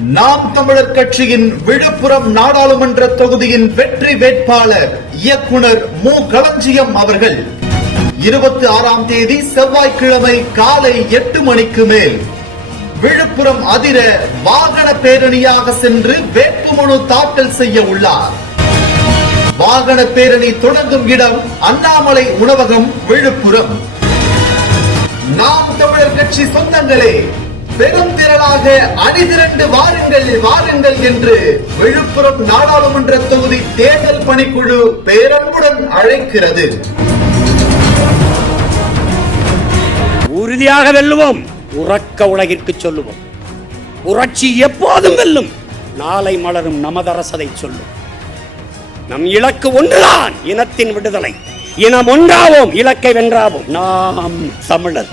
நாம் தமிழர் கட்சியின் விழுப்புரம் நாடாளுமன்ற தொகுதியின் வெற்றி வேட்பாளர் இயக்குனர் மு. களஞ்சியம் அவர்கள் 26ஆம் தேதி செவ்வாய்க்கிழமை காலை 8 மணிக்கு மேல் விழுப்புரம் அதிர வாகன பேரணியாக சென்று வேட்புமனு தாக்கல் செய்ய உள்ளார். வாகன பேரணி தொடங்கும் இடம் அண்ணாமலை உணவகம், விழுப்புரம். நாம் தமிழர் கட்சி சொந்தங்களே, பெரும் திரளாக அணிதிரண்டு வாருங்கள் என்று விழுப்புரம் நாடாளுமன்ற தொகுதி தேர்தல் பணிக்குழு பேரன்புடன் அழைக்கிறது. உறுதியாக வெல்லுவோம், உறக்க உலகிற்கு சொல்லுவோம். புரட்சி எப்போதும் வெல்லும், நாளை மலரும் நமதரசதை சொல்லும். நம் இலக்கு ஒன்றுதான், இனத்தின் விடுதலை. இனம் ஒன்றாவோம், இலக்கை வென்றாவோம். நாம் தமிழர்.